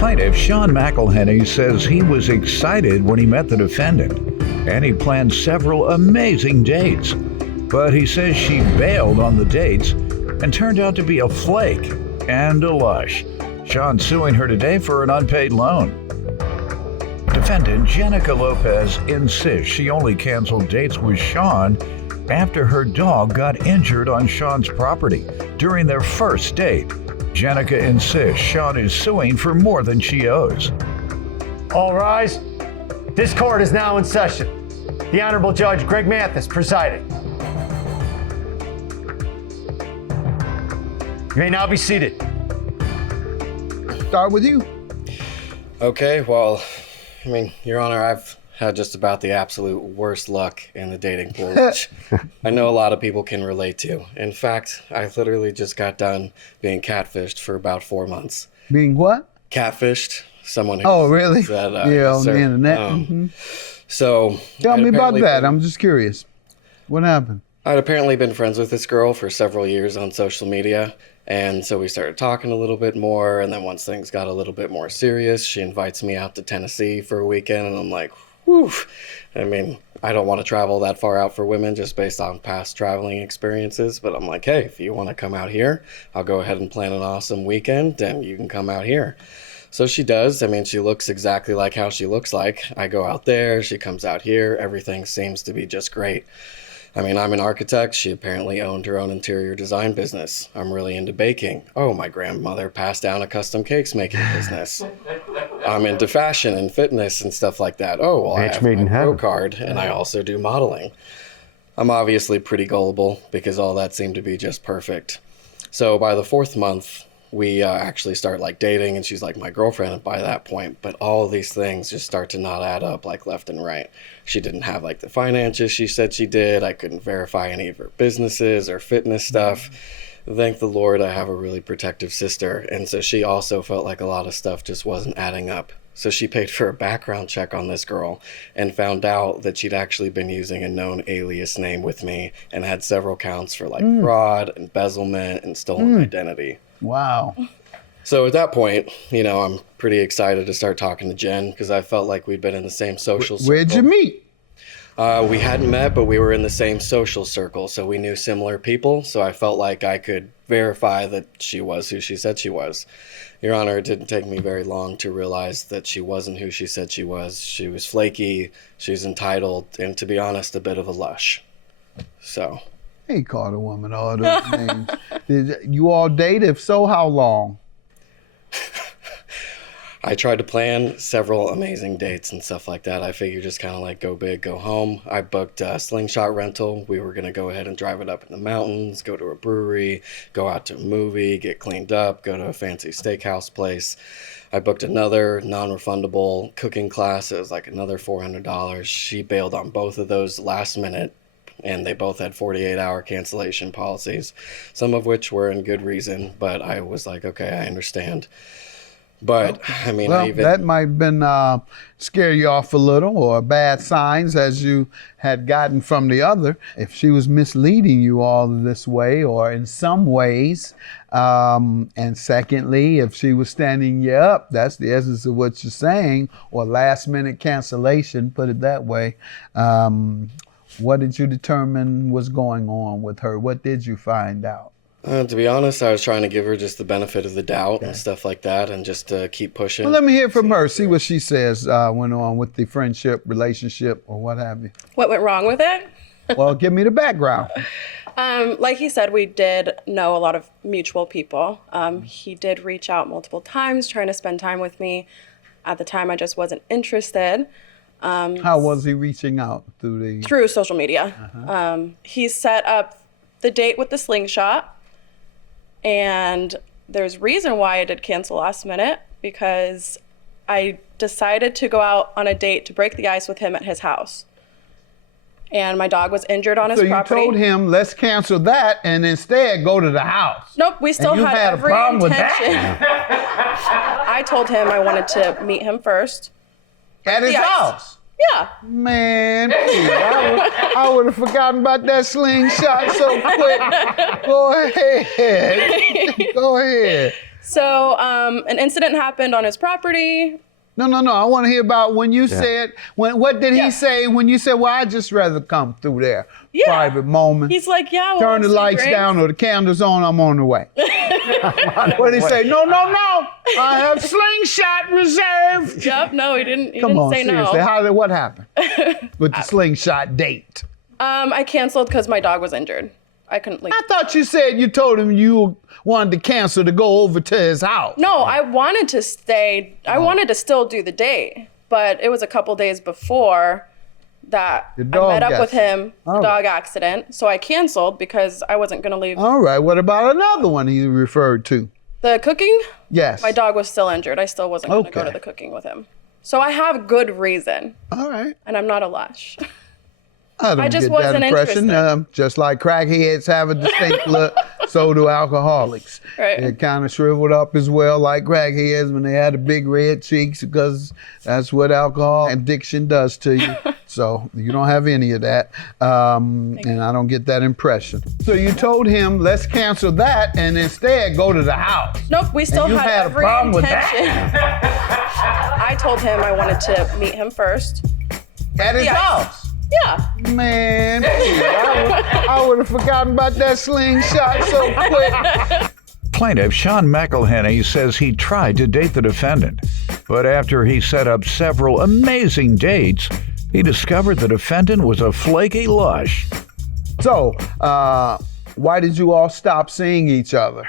Plaintiff Sean McElhenney says he was excited when he met the defendant, and he planned several amazing dates. But he says she bailed on the dates and turned out to be a flake and a lush. Sean's suing her today for an unpaid loan. Defendant Jenica Lopez insists she only canceled dates with Sean after her dog got injured on Sean's property during their first date. Jenica insists Sean is suing for more than she owes. All rise. This court is now in session. The Honorable Judge Greg Mathis presiding. You may now be seated. Start with you. Okay, well, I mean, Your Honor, I've had just about the absolute worst luck in the dating pool, which I know a lot of people can relate to. In fact, I literally just got done being catfished for about 4 months. Being what? Catfished. Someone who Oh, really? said, yeah, on the internet. So Tell me about that. I'm just curious. What happened? I'd apparently been friends with this girl for several years on social media. And so we started talking a little bit more. And then once things got a little bit more serious, she invites me out to Tennessee for a weekend. And I'm like, whew. I mean, I don't want to travel that far out for women just based on past traveling experiences. But I'm like, hey, if you want to come out here, I'll go ahead and plan an awesome weekend and you can come out here. So she does. I mean, she looks exactly like how she looks like. I go out there, she comes out here. Everything seems to be just great. I mean, I'm an architect. She apparently owned her own interior design business. I'm really into baking. Oh, my grandmother passed down a custom cakes making business. I'm into fashion and fitness and stuff like that. Oh, well, I have my pro card, and I also do modeling. I'm obviously pretty gullible because all that seemed to be just perfect. So by the 4th month, we actually start like dating, and she's like my girlfriend by that point. But all of these things just start to not add up like left and right. She didn't have like the finances she said she did. I couldn't verify any of her businesses or fitness stuff. Thank the Lord I have a really protective sister. And so she also felt like a lot of stuff just wasn't adding up. So she paid for a background check on this girl and found out that she'd actually been using a known alias name with me and had several counts for like fraud, embezzlement, and stolen identity. Wow. So at that point, you know, I'm pretty excited to start talking to Jen because I felt like we'd been in the same social circle. Where'd you meet? We hadn't met, but we were in the same social circle, so we knew similar people. So I felt like I could verify that she was who she said she was. Your Honor, it didn't take me very long to realize that she wasn't who she said she was. She was flaky, she was entitled, and to be honest, a bit of a lush. So... He called a woman all those names. Did you all date? If so, how long? I tried to plan several amazing dates and stuff like that. I figured just kind of like go big, go home. I booked a slingshot rental. We were going to go ahead and drive it up in the mountains, go to a brewery, go out to a movie, get cleaned up, go to a fancy steakhouse place. I booked another non-refundable cooking class. It was like another $400. She bailed on both of those last minute. And they both had 48-hour cancellation policies, some of which were in good reason, but I was like, okay, I understand. But, I mean, well, that might have been scare you off a little, or bad signs as you had gotten from the other. If she was misleading you all this way, or in some ways, and secondly, if she was standing you up, that's the essence of what you're saying, or last-minute cancellation, put it that way. What did you determine was going on with her? What did you find out? To be honest, I was trying to give her just the benefit of the doubt and stuff like that, and just to keep pushing. Well, let me hear from her, see what she says went on with the friendship, relationship, or what have you. What went wrong with it? Well, give me the background. Like he said, we did know a lot of mutual people. He did reach out multiple times trying to spend time with me. At the time, I just wasn't interested. How was he reaching out? Through social media. He set up the date with the slingshot, and there's reason why I did cancel last minute, because I decided to go out on a date to break the ice with him at his house. And my dog was injured on his property. So you told him, let's cancel that and instead go to the house. Nope, we still had every problem intention. with that. I told him I wanted to meet him first. At his house? Yeah. Man, please, I would have forgotten about that slingshot so quick. Go ahead. Go ahead. So an incident happened on his property. No. I want to hear about when you said, what did he say when you said, well, I'd just rather come through there. Yeah. Private moment. He's like, yeah, well, Turn the some lights drinks. down or the candles on, I'm on the way. What did he say? No. I have slingshot reserved. Yep, no, he didn't. He Come didn't on, say seriously. no. What happened with the slingshot date? I canceled because my dog was injured. I couldn't leave. I thought you said you told him you wanted to cancel to go over to his house. No, I wanted to stay. I wanted to still do the date, but it was a couple days before that I met up with him, the dog accident. So I canceled because I wasn't going to leave. All right. What about another one he referred to? The cooking? Yes. My dog was still injured. I still wasn't going to go to Okay. the cooking with him. So I have good reason, All right. and I'm not a lush. I don't just get wasn't that impression. interested. Just like crackheads have a distinct look, so do alcoholics. Right. They're kind of shriveled up as well, like crackheads when they had the big red cheeks, because that's what alcohol addiction does to you. So you don't have any of that, and I don't get that impression. So you told him, let's cancel that and instead go to the house. Nope, we still you had had a every problem with intention. I told him I wanted to meet him first. At his Yes. house. Yeah. Man, please, I would have forgotten about that slingshot so quick. Plaintiff Sean McElhenney says he tried to date the defendant, but after he set up several amazing dates, he discovered the defendant was a flaky lush. So, why did you all stop seeing each other?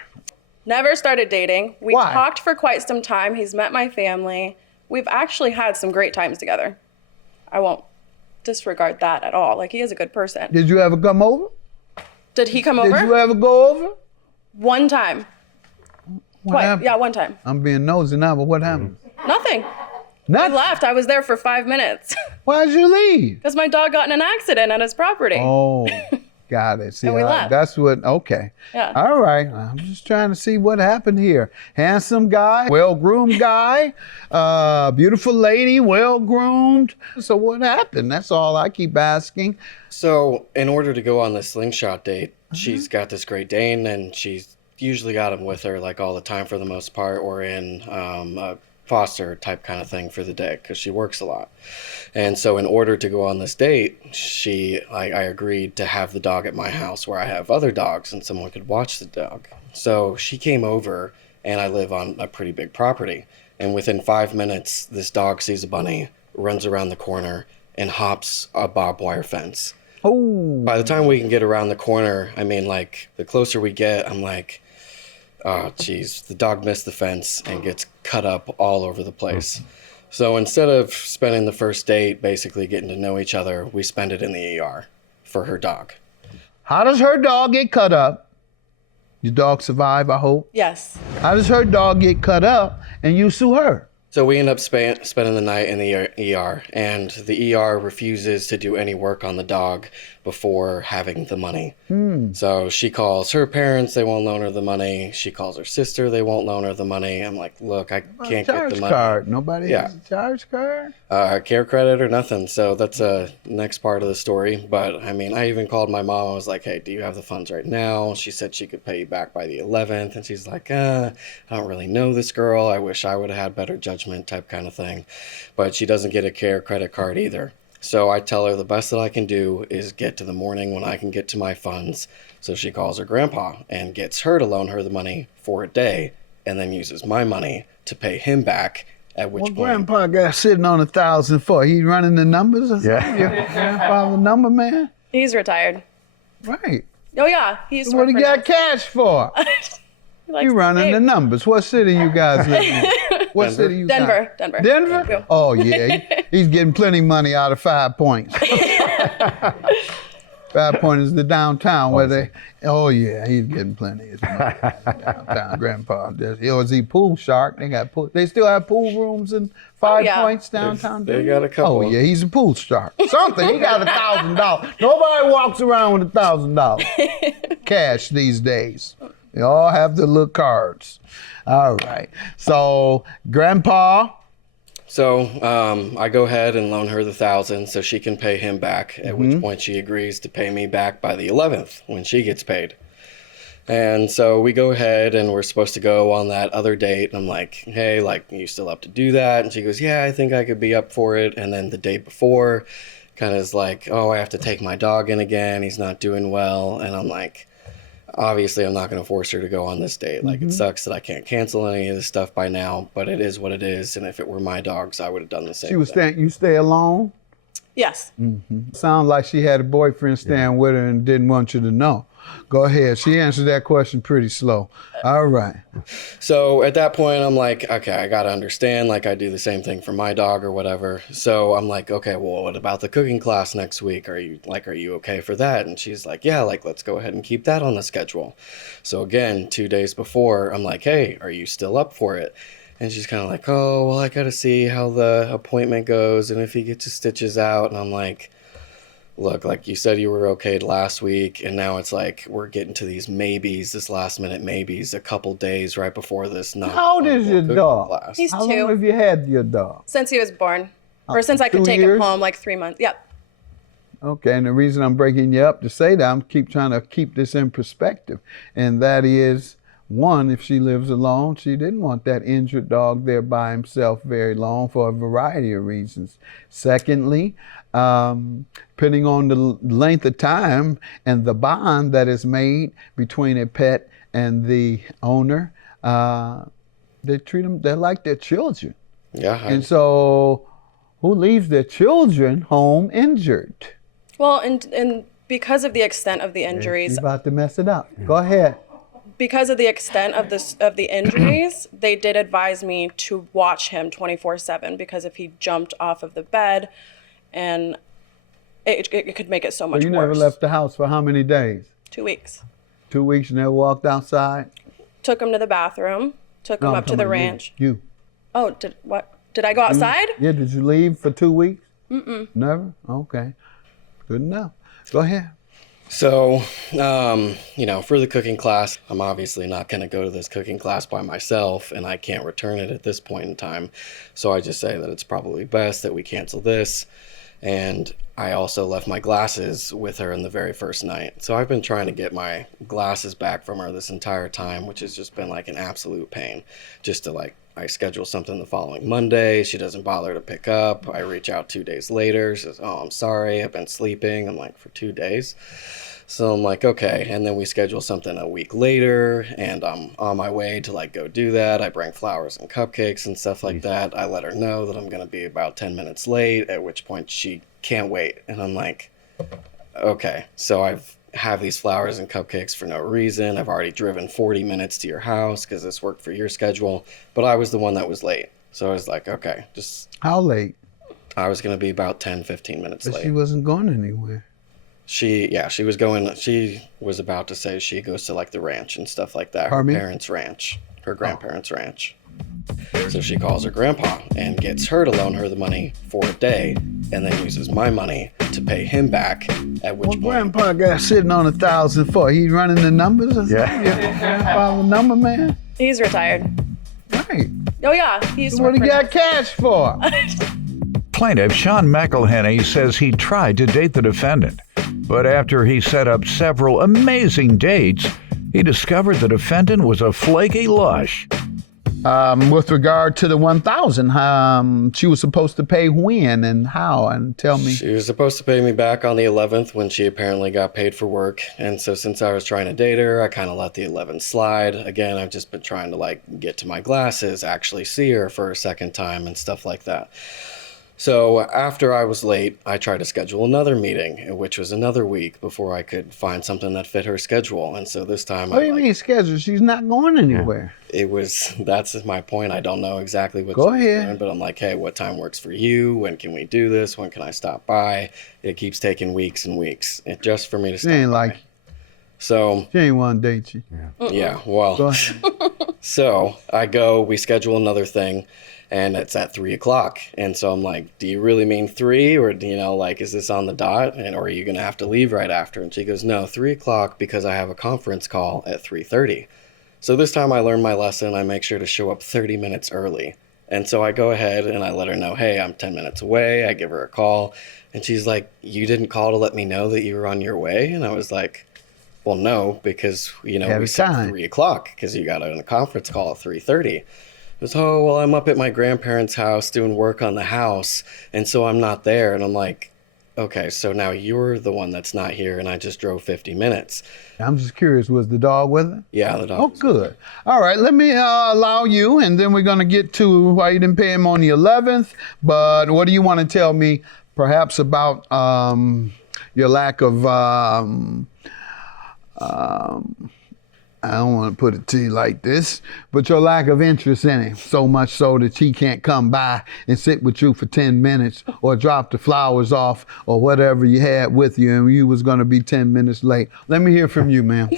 Never started dating. We Why? talked for quite some time. He's met my family. We've actually had some great times together. I won't disregard that at all. Like, he is a good person. Did you ever come over? Did he come over? Did you ever go over? One time. What happened? Yeah, one time. I'm being nosy now, but what happened? Nothing. I Nothing. left. I was there for 5 minutes Why'd you leave? because my dog got in an accident at his property. Oh, got it. See, And we left. that's what, okay. Yeah. All right. I'm just trying to see what happened here. Handsome guy, well-groomed guy, beautiful lady, well-groomed. So what happened? That's all I keep asking. So, in order to go on this slingshot date, she's got this Great Dane, and she's usually got him with her like all the time for the most part, or in a foster type kind of thing for the day because she works a lot. And so, in order to go on this date, I agreed to have the dog at my house where I have other dogs and someone could watch the dog. So she came over, and I live on a pretty big property. And within 5 minutes, this dog sees a bunny, runs around the corner, and hops a barbed wire fence. Oh, By the time we can get around the corner, I mean, like, the closer we get, I'm like, oh, geez, the dog missed the fence and gets cut up all over the place. So instead of spending the first date basically getting to know each other, we spend it in the ER for her dog. how does her dog get cut up? Your dog survive, I hope. Yes. How does her dog get cut up and you sue her? So we end up spending the night in the ER, and the ER refuses to do any work on the dog before having the money. So she calls her parents, they won't loan her the money. She calls her sister, they won't loan her the money. I'm like, look, I can't get Charge the money. card. Nobody Yeah. has a charge card? Care credit or nothing. So that's next part of the story. But I mean, I even called my mom. I was like, hey, do you have the funds right now? She said she could pay you back by the 11th. And she's like, I don't really know this girl. I wish I would have had better judgment type kind of thing. But she doesn't get a care credit card either. So I tell her the best that I can do is get to the morning when I can get to my funds. So she calls her grandpa and gets her to loan her the money for a day, and then uses my money to pay him back. At which What point, grandpa got sitting on 1,000 for? He running the numbers or something? Your grandfather number man? He's retired. Right. Oh, yeah. He used to What he work for got cash for? He likes You to running save. the numbers. What city you guys live in? What Denver. city you guys? Denver. Denver? Yeah. Oh, yeah. He's getting plenty of money out of 5 Points. 5 Point is the downtown where they, oh, yeah, he's getting plenty of money. Downtown, grandpa. He was a pool shark. They still have pool rooms in 5 yeah. Points downtown They Denver? got a couple. Oh, yeah, he's a pool shark. Something. He got $1,000. Nobody walks around with $1,000 cash these days. They all have the little cards. All right. So, grandpa. So I go ahead and loan her the 1,000 so she can pay him back, at which point she agrees to pay me back by the 11th when she gets paid. And so we go ahead and we're supposed to go on that other date. And I'm like, hey, like, you still up to do that? And she goes, yeah, I think I could be up for it. And then the day before kind of is like, oh, I have to take my dog in again. He's not doing well. And I'm like, obviously, I'm not going to force her to go on this date. Like, it sucks that I can't cancel any of this stuff by now, but it is what it is. And if it were my dogs, I would have done the same She was thing. staying. You stay alone. Yes. Sounds like she had a boyfriend staying with her and didn't want you to know. Go ahead. She answered that question pretty slow. All right. So at that point, I'm like, okay, I got to understand. Like, I do the same thing for my dog or whatever. So I'm like, okay, well, what about the cooking class next week? Are you okay for that? And she's like, yeah, like, let's go ahead and keep that on the schedule. So again, 2 days before, I'm like, hey, are you still up for it? And she's kind of like, oh, well, I got to see how the appointment goes and if he gets his stitches out. And I'm like, look, like you said you were okayed last week, and now it's like we're getting to these maybes, this last minute maybes, a couple days right before this. How old is your dog? Class. He's How 2. long have you had your dog? Since he was born. Or since I could 2 take years? him home, like 3 months. Yep. Okay, and the reason I'm breaking you up to say that, I'm trying to keep this in perspective, and that is, one, if she lives alone, she didn't want that injured dog there by himself very long for a variety of reasons. Secondly, depending on the length of time and the bond that is made between a pet and the owner, they treat them, they're like their children. Yeah. And so who leaves their children home injured? Well, and because of the extent of the injuries, You're about to mess it up. Go ahead. because of the extent of the injuries, they did advise me to watch him 24/7 because if he jumped off of the bed, and it could make it so much You worse. never left the house for how many days? 2 weeks. 2 weeks, you never walked outside? Took him to the bathroom. Took him No, I'm up to talking the about ranch. You. Oh, did I go outside? Yeah, did you leave for 2 weeks? Never? Okay. Good enough. Go ahead. So, for the cooking class, I'm obviously not going to go to this cooking class by myself, and I can't return it at this point in time. So I just say that it's probably best that we cancel this. And I also left my glasses with her in the very first night. So I've been trying to get my glasses back from her this entire time, which has just been like an absolute pain. Just to I schedule something the following Monday. She doesn't bother to pick up. I reach out 2 days later. She says, oh, I'm sorry. I've been sleeping. I'm like, for 2 days? So I'm like, okay. And then we schedule something a week later, and I'm on my way to go do that. I bring flowers and cupcakes and stuff like that. I let her know that I'm going to be about 10 minutes late, at which point she can't wait. And I'm like, okay. So I've have these flowers and cupcakes for no reason. I've already driven 40 minutes to your house because this worked for your schedule, but I was the one that was late. So I was like, okay, How late? I was going to be about 10, 15 minutes But late. she wasn't going anywhere. She was about to say she goes to the ranch and stuff like that. Pardon me? Her parents' ranch, her grandparents' ranch. So she calls her grandpa and gets her to loan her the money for a day, and then uses my money to pay him back, at which What point grandpa got sitting on 1,000 for? He running the numbers or something? Yeah. Grandpa the number man? He's retired. Right. Oh yeah, he's What he got cash for? Plaintiff Sean McElhenney says he tried to date the defendant, but after he set up several amazing dates, he discovered the defendant was a flaky lush. With regard to the 1,000, she was supposed to pay when and how, and tell me. She was supposed to pay me back on the 11th when she apparently got paid for work. And so since I was trying to date her, I kind of let the 11th slide. Again, I've just been trying to get to my glasses, actually see her for a second time and stuff like that. So after I was late, I tried to schedule another meeting, which was another week before I could find something that fit her schedule. And so this time, What do you mean schedule? She's not going anywhere. That's my point. I don't know exactly what Go she's ahead. doing, but I'm like, hey, what time works for you? When can we do this? When can I stop by? It keeps taking weeks and weeks just for me to She stop ain't by. like you. So, She ain't want to date you. yeah, well, Go ahead. so we schedule another thing, and it's at 3:00. And so I'm like, do you really mean 3? Or, is this on the dot? Or are you going to have to leave right after? And she goes, no, 3:00 because I have a conference call at 3:30. So this time I learned my lesson. I make sure to show up 30 minutes early. And so I go ahead and I let her know, hey, I'm 10 minutes away. I give her a call. And she's like, you didn't call to let me know that you were on your way? And I was like, well, no, because, you know, Have we a said time. 3 o'clock because you got a conference call at 3:30. It was, oh, well, I'm up at my grandparents' house doing work on the house, and so I'm not there. And I'm like, okay, so now you're the one that's not here, and I just drove 50 minutes. I'm just curious, was the dog with her? Yeah, the dog. Oh, good. All right, let me allow you, and then we're going to get to why you didn't pay him on the 11th. But what do you want to tell me, perhaps, about your lack of, I don't want to put it to you like this, but your lack of interest in him, so much so that he can't come by and sit with you for 10 minutes or drop the flowers off or whatever you had with you, and you was going to be 10 minutes late. Let me hear from you, ma'am.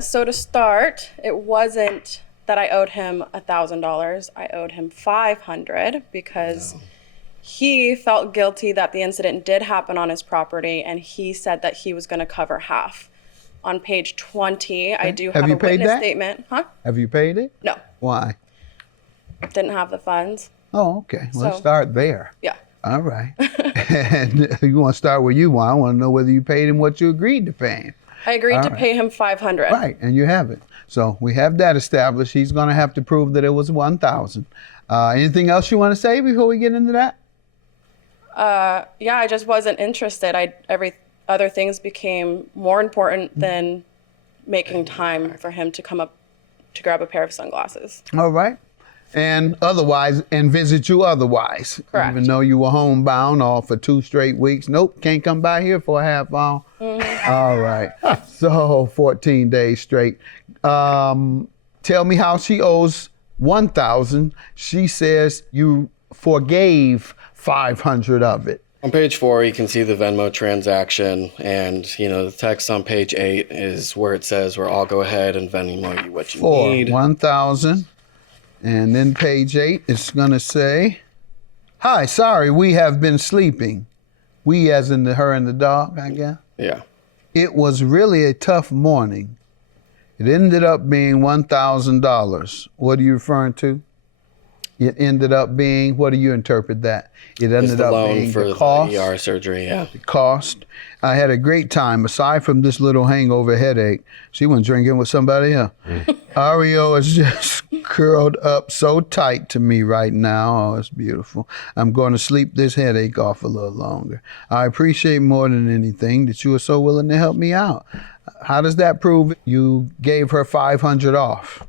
So to start, it wasn't that I owed him $1,000. I owed him $500 because he felt guilty that the incident did happen on his property, and he said that he was going to cover half. On page 20, I do have you a paid witness that? statement. Huh? Have you paid it? No, Why? didn't have the funds. Oh, okay. Well, let's So- start there. Yeah. All right. And you want to start where you want. I want to know whether you paid him what you agreed to pay him. I agreed to right. pay him $500. Right, and you have it. So we have that established. He's going to have to prove that it was 1,000. Anything else you want to say before we get into that? Yeah, I just wasn't interested. Every other things became more important than making time for him to come up to grab a pair of sunglasses. All right. And otherwise, and visit you otherwise. Correct. Even though you were homebound or for 2 straight weeks. Nope, can't come by here for a half hour. All right. So 14 days straight. Tell me how she owes 1,000. She says you forgave 500 of it. On page 4, you can see the Venmo transaction, and, you know, the text on page 8 is where it says, where I'll go ahead and Venmo you what you need. 1,000. And then page 8 is going to say, hi, sorry, we have been sleeping. We as in her and the dog, I guess. Yeah. It was really a tough morning. It ended up being $1,000. What are you referring to? It ended up being, what do you interpret that? It It's ended the up loan being for the cost. the ER surgery, yeah. Cost. I had a great time. Aside from this little hangover headache, she went drinking with somebody else. Ario is just curled up so tight to me right now. Oh, it's beautiful. I'm going to sleep this headache off a little longer. I appreciate more than anything that you are so willing to help me out. How does that prove you gave her 500 off?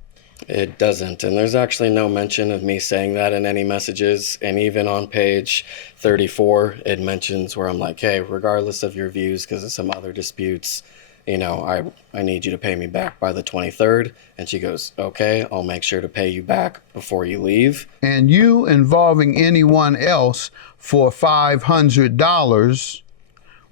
It doesn't, and there's actually no mention of me saying that in any messages, and even on page 34, it mentions where I'm like, hey, regardless of your views, because of some other disputes, you know, I need you to pay me back by the 23rd, and she goes, okay, I'll make sure to pay you back before you leave. And you involving anyone else for $500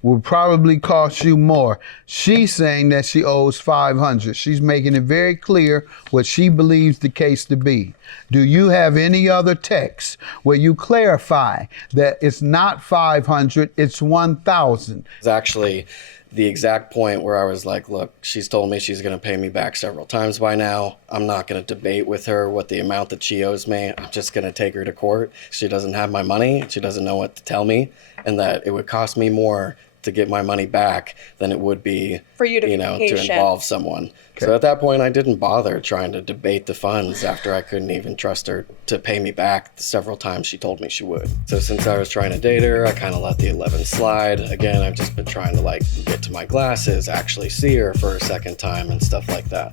will probably cost you more. She's saying that she owes 500. She's making it very clear what she believes the case to be. Do you have any other text where you clarify that it's not 500, it's 1,000? It's actually the exact point where I was like, look, she's told me she's going to pay me back several times by now. I'm not going to debate with her what the amount that she owes me. I'm just going to take her to court. She doesn't have my money. She doesn't know what to tell me, and that it would cost me more to get my money back than it would be For you to be to patient. involve someone. So at that point, I didn't bother trying to debate the funds after I couldn't even trust her to pay me back the several times she told me she would. So since I was trying to date her, I kind of let the 11 slide. Again, I've just been trying to like get to my glasses, actually see her for a second time and stuff like that.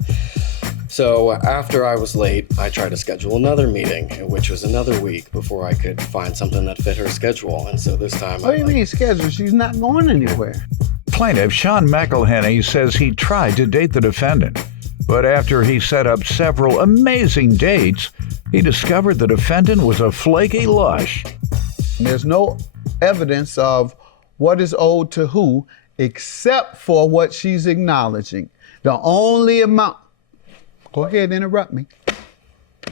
So after I was late, I tried to schedule another meeting, which was another week before I could find something that fit her schedule. And so this time, What do you mean schedule? She's not going anywhere. Plaintiff Sean McElhenney says he tried to date the defendant, but after he set up several amazing dates, he discovered the defendant was a flaky lush. There's no evidence of what is owed to who except for what she's acknowledging. The only amount. Go ahead, interrupt me.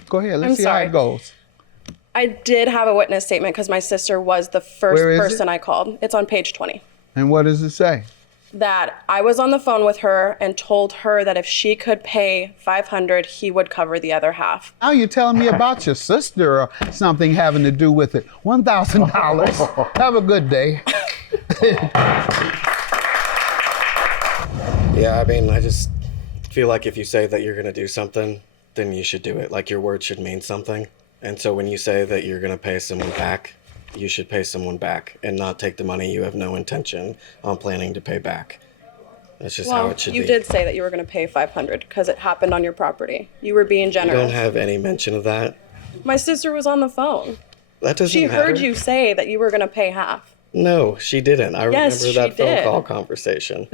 Go ahead, let's I'm see how sorry. it goes. I did have a witness statement because my sister was the first Where is person it? I called. It's on page 20. And what does it say? That I was on the phone with her and told her that if she could pay $500, he would cover the other half. Now you're telling me about your sister or something having to do with it. $1,000. Have a good day. Yeah, I mean, I just feel like if you say that you're going to do something, then you should do it. Like, your word should mean something. And so when you say that you're going to pay someone back, you should pay someone back and not take the money you have no intention on planning to pay back. That's just how it should be. You did say that you were going to pay $500 because it happened on your property. You were being You generous. don't have any mention of that. My sister was on the phone. That doesn't She matter. heard you say that you were going to pay half. No, she didn't. I Yes, remember that she phone did. call conversation.